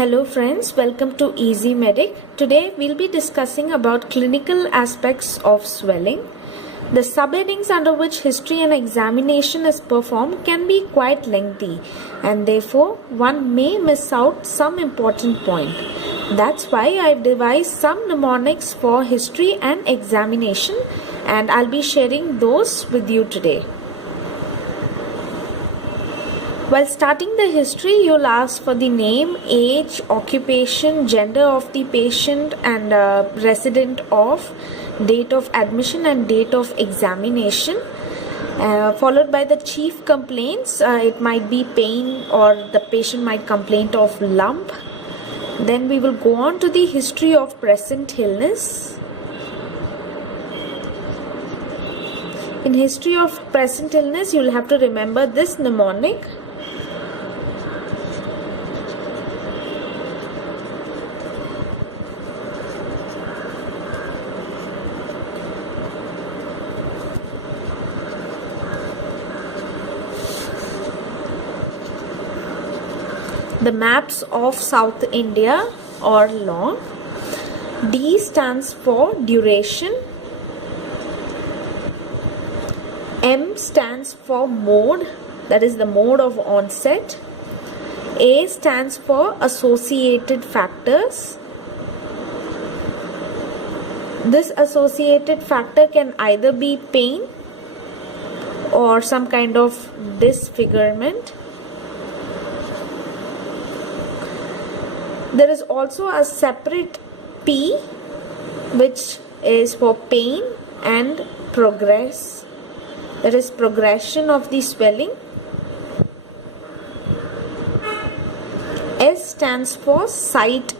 Hello friends, welcome to Easymedic. Today we'll be discussing about clinical aspects of swelling. The subheadings under which history and examination is performed can be quite lengthy and therefore one may miss out some important point. That's why I've devised some mnemonics for history and examination and I'll be sharing those with you today. While starting the history, you'll ask for the name, age, occupation, gender of the patient and resident of, date of admission and date of examination, followed by the chief complaints. It might be pain or the patient might complain of lump. Then we will go on to the history of present illness. In history of present illness, you'll have to remember this mnemonic. The maps of South India are long. D stands for duration. M stands for mode, that is the mode of onset. A stands for associated factors. This associated factor can either be pain or some kind of disfigurement. There is also a separate P which is for pain and progress. There is progression of the swelling. S stands for site.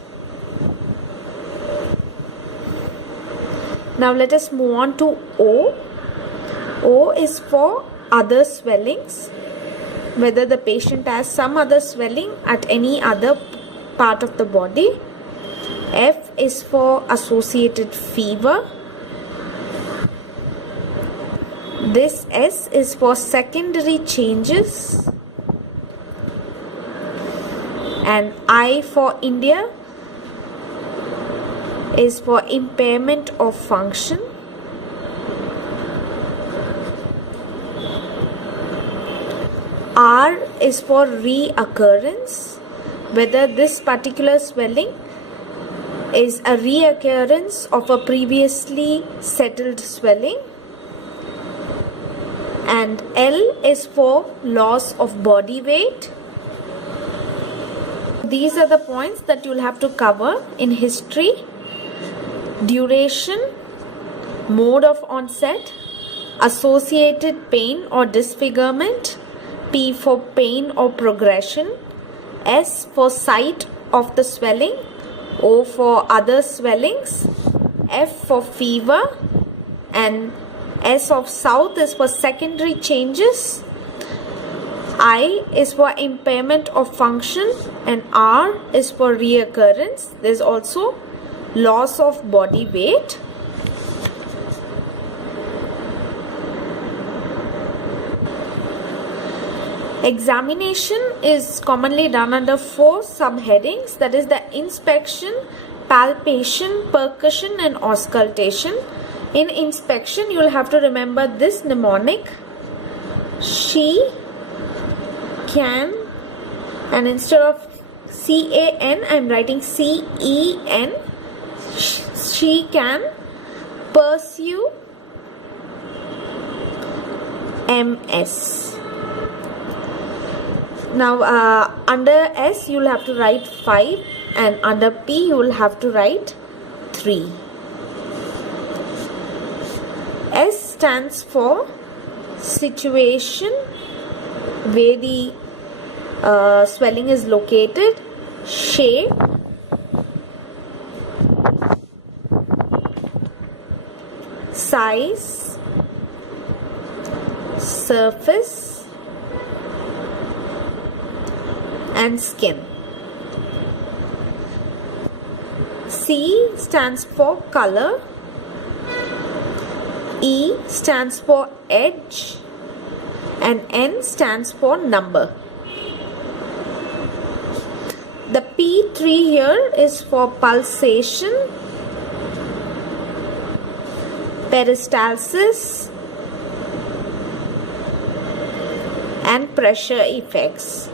Now let us move on to O. O is for other swellings, whether the patient has some other swelling at any other part of the body. F is for associated fever. This S is for secondary changes. And I for India is for impairment of function. R is for reoccurrence, whether this particular swelling is a reoccurrence of a previously settled swelling. And L is for loss of body weight. These are the points that you'll have to cover in history: duration, mode of onset, associated pain or disfigurement, P for pain or progression, S for site of the swelling, O for other swellings, F for fever, and S of south is for secondary changes, I is for impairment of function, and R is for reoccurrence. There is also loss of body weight. Examination is commonly done under 4 subheadings, that is the inspection, palpation, percussion and auscultation. In inspection, you will have to remember this mnemonic: she can, and instead of C-A-N, I am writing C-E-N. She can pursue MS. Now under S you will have to write 5 and under P you will have to write 3. S stands for situation, where the swelling is located, shape, size, surface and skin. C stands for color. E stands for edge and N stands for number. The P3 here is for pulsation, peristalsis, and pressure effects.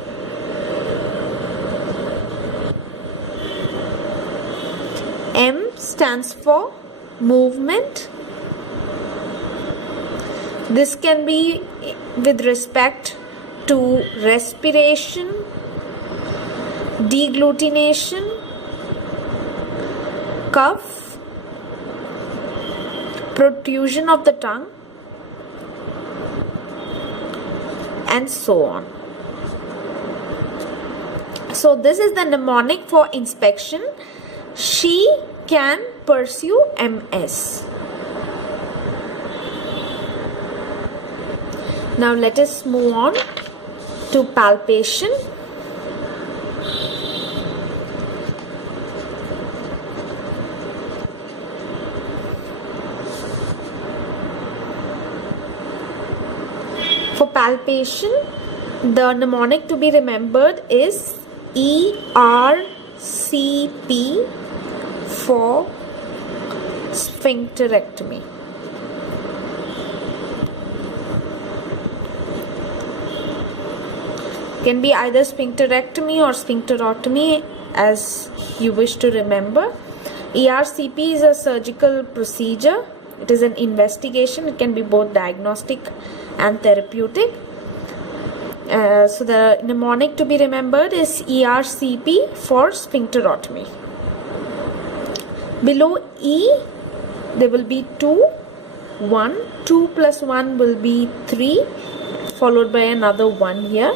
M stands for movement. This can be with respect to respiration, deglutination, cough, protrusion of the tongue, and so on. So this is the mnemonic for inspection. She can pursue MS. Now let us move on to palpation. For palpation, the mnemonic to be remembered is ERCP for sphincterectomy. Can be either sphincterectomy or sphincterotomy as you wish to remember. ERCP is a surgical procedure. It is an investigation. It can be both diagnostic and therapeutic. So the mnemonic to be remembered is ERCP for sphincterotomy. Below E there will be 2, 1, 2 plus 1 will be 3, followed by another 1 here,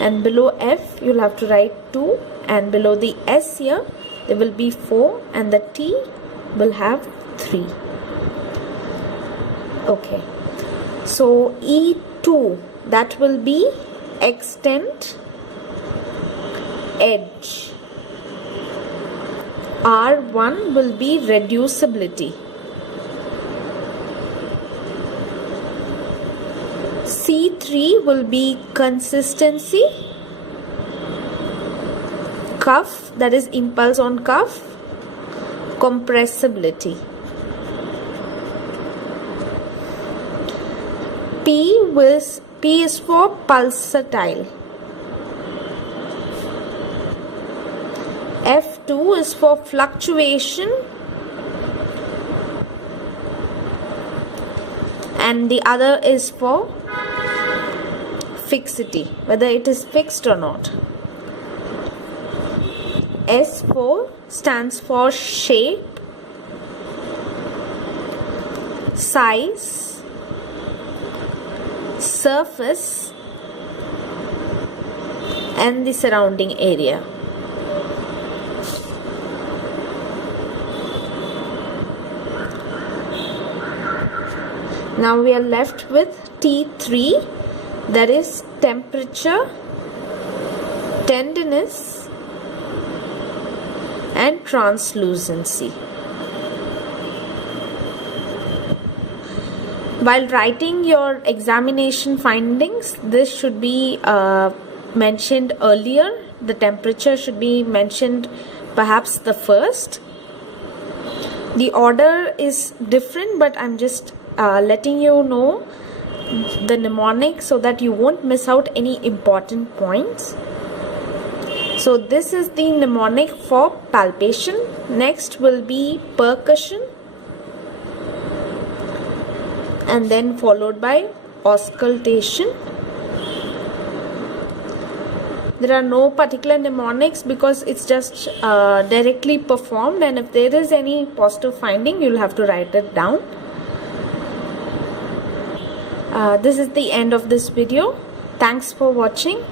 and below F you'll have to write 2, and below the S here there will be 4, and the T will have 3. Okay, so E2, that will be extent, edge. R1 will be reducibility. C3 will be consistency. Cuff, that is impulse on cuff. Compressibility. P is for pulsatile. F2 is for fluctuation, and the other is for fixity, whether it is fixed or not. S4 stands for shape, size, surface, and the surrounding area. Now we are left with T3, that is temperature, tenderness, and translucency. While writing your examination findings, this should be mentioned earlier. The temperature should be mentioned perhaps the first. The order is different, but I'm just letting you know the mnemonic so that you won't miss out any important points. So this is the mnemonic for palpation. Next will be percussion, and then followed by auscultation. There are no particular mnemonics because it's just directly performed, and if there is any positive finding, you'll have to write it down. This is the end of this video. Thanks for watching.